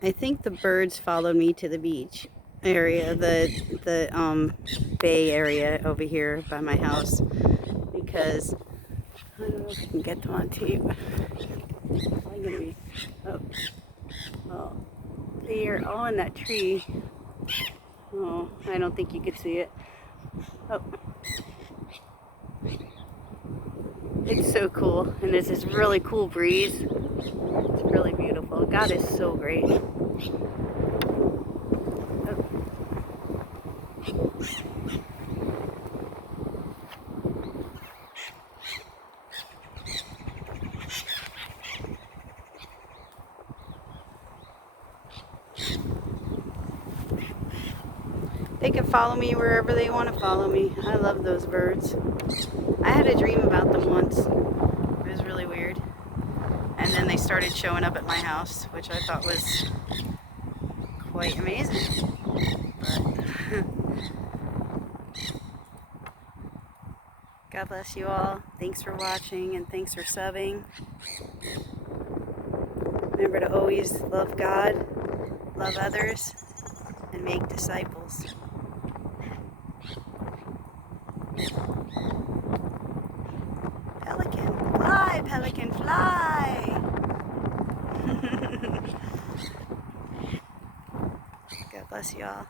I think the birds followed me to the beach area, the bay area over here by my house, because I don't know if I can get them on tape. I'm gonna be, oh, well, they are all in that tree. Oh, I don't think you could see it. Oh, it's so cool, and there's this really cool breeze. It's really beautiful. God is so great. They can follow me wherever they want to follow me. I love those birds. I had a dream about them once. It was really weird. And then they started showing up at my house, which I thought was quite amazing. But God bless you all. Thanks for watching and thanks for subbing. Remember to always love God, love others, and make disciples. Pelican, fly! God bless you all.